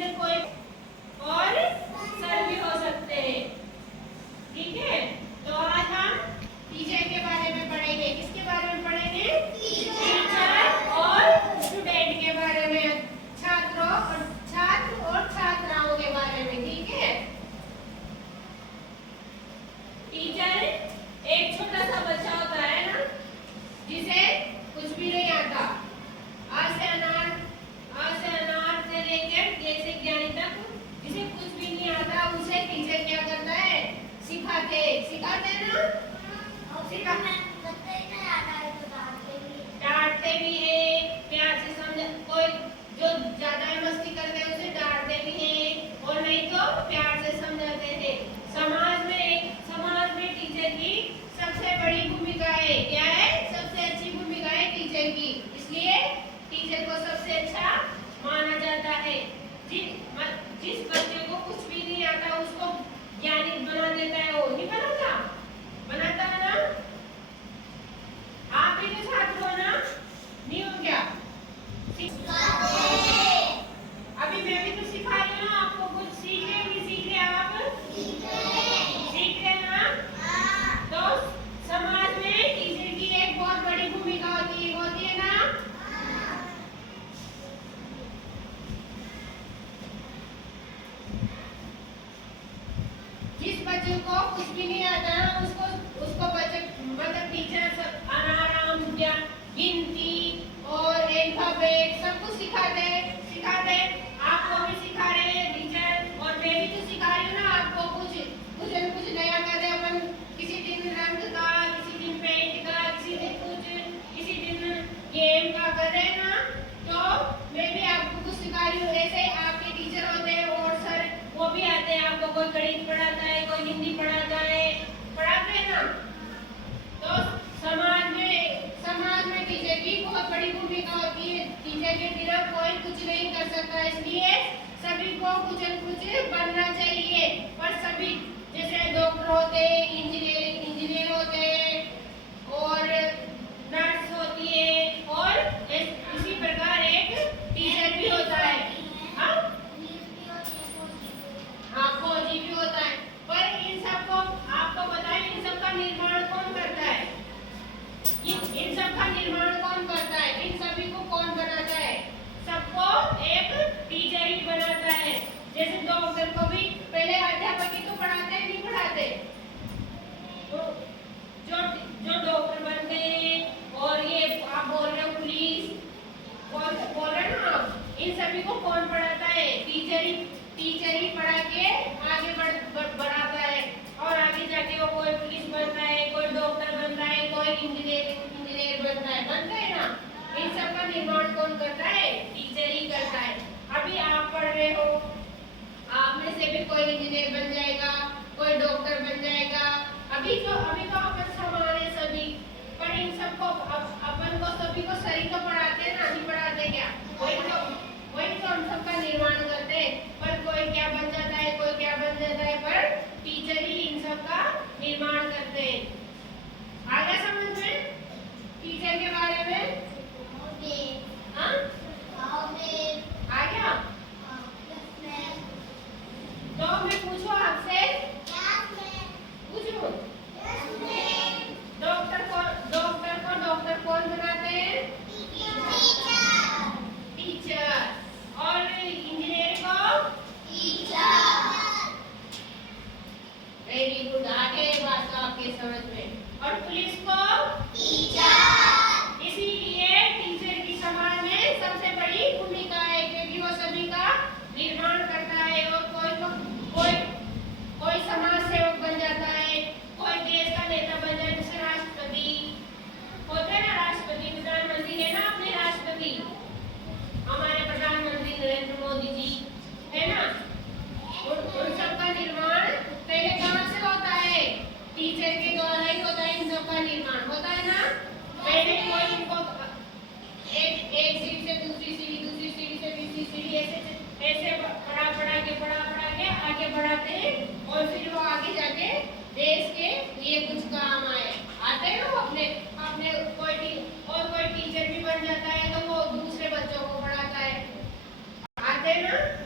Teacher कोई और sir भी हो सकते हैं। ठीक है, तो आज हम टीचर के बारे में पढ़ेंगे। किसके बारे में पढ़ेंगे? टीचर और स्टूडेंट के बारे में, छात्र और छात्राओं के बारे में। ठीक है, टीचर एक छोटा सा बच्चा होता है ना, जिसे कुछ भी नहीं आता। आ से अनार से लेकर जैसे ज्ञानी तक जिसे कुछ भी नहीं आता, उसे टीचर क्या करता है? सिखाते ना, डांटते भी है, प्यार से समझा। कोई जो ज्यादा मस्ती करते हैं उसे डांटते भी है, और नहीं तो प्यार से समझाते हैं। समाज में टीचर की सबसे बड़ी भूमिका है। क्या है? सबसे अच्छी भूमिका है टीचर की। इसलिए टीचर को सबसे अच्छा माना जाता है। जिस बच्चे को कुछ भी नहीं आता उसको ज्ञानी बना देता है। वो नहीं बनाता है ना? आप भी तो छात्र हो ना? नहीं हो क्या? अभी मैं भी तो सिखा रही हूँ आपको। कुछ सीख रहे आप? सीख रहे ना? तो समाज में टीचर की एक बहुत बड़ी भूमिका होती है ना? जिस बच्चे को कुछ भी नहीं आता ना, उसको बच्चे मतलब टीचर आराम गिनती और अल्फाबेट सब कुछ सिखाते। आपको भी सिखा रहे हैं टीचर, और मैं भी तो सिखा रही हूँ ना आपको। कुछ नया कर रहे अपन। किसी दिन रंग का, किसी दिन पेंट का, किसी दिन गेम का कर रहे हैं ना। तो मैं भी आपको कुछ सिखा रही हूँ। ऐसे आपके टीचर होते हैं और सर, वो भी आते हैं। आपको कोई गणित पढ़ाता है, कोई हिंदी पढ़ाता है, पढ़ाते हैं ना। तो समाज में टीचर की बहुत बड़ी भूमिका होती है। टीचर के बिना कोई कुछ नहीं कर सकता। इसलिए सभी को कुछ न कुछ बनना चाहिए। पर सभी, जैसे डॉक्टर होते हैं, इंजीनियर होते हैं, और नर्स होती है, और इसी प्रकार एक टीचर भी होता है। हाँ, फौजी भी होता है। पर इन सबको आपको पता है, इन सबका निर्माण कौन करता है? इन सबका निर्माण कौन करता है? इन सभी को कौन बनाता है? सबको एक टीचर ही बनाता है। जैसे डॉक्टर को भी पहले अध्यापक ही तो पढ़ाते हैं, नहीं पढ़ाते? तो जो डॉक्टर बनते हैं, और ये आप बोल रहे हो पुलिस, बोल रहे हो ना आप, इन सभी को कौन पढ़ाता है? टीचर ही पढ़ा के आगे बढ़ाता है। और आगे जाके वो कोई पुलिस बनता है, कोई डॉक्टर बनता है, कोई इंजीनियर बनता है ना। इन सब का निर्माण कौन करता है? टीचर ही करता है। अभी आप पढ़ रहे हो, आप में से भी कोई इंजीनियर बन जाएगा, कोई डॉक्टर बन जाएगा। अभी तो अपन समान है सभी। पर इन सबको अपन को सभी को सही तो पढ़ाते हैं ना, नहीं पढ़ाते क्या? वही तो हम सबका निर्माण करते हैं। पर कोई क्या बन जाता है, कोई क्या बन जाता है, पर टीचर ही इन सब का निर्माण करते हैं। आ गया समझ में टीचर के बारे में? हाँ, आ गया? तो मैं पूछूं आपसे? पूछूं? डॉक्टर को डॉक्टर कौन बनाते हैं? टीचर। और इंजीनियर को? वेरी गुड, आगे बात तो आपके समझ में। और पुलिस को? इसीलिए टीचर की समाज में सबसे बड़ी भूमिका है, क्योंकि वो सभी का निर्माण करता है। और कोई समाज सेवक बन जाता है, कोई देश का नेता बन जाए, जैसे राष्ट्रपति होते हैं ना। राष्ट्रपति, प्रधानमंत्री है ना, अपने राष्ट्रपति हमारे प्रधानमंत्री नरेंद्र मोदी जी है ना। उन सबका निर्माण पहले कहाँ से होता है? टीचर के द्वारा ही होता है। इन सबका निर्माण होता है ना। पहले कोई इनको एक सीढ़ी से दूसरी सीढ़ी से तीसरी सीढ़ी ऐसे पढ़ा के आगे बढ़ाते हैं, और फिर वो आगे जाके देश के लिए कुछ काम आते हैं ना। अपने कोई टीचर भी बन जाता है, तो वो दूसरे बच्चों को पढ़ाता है। आते हैं ना।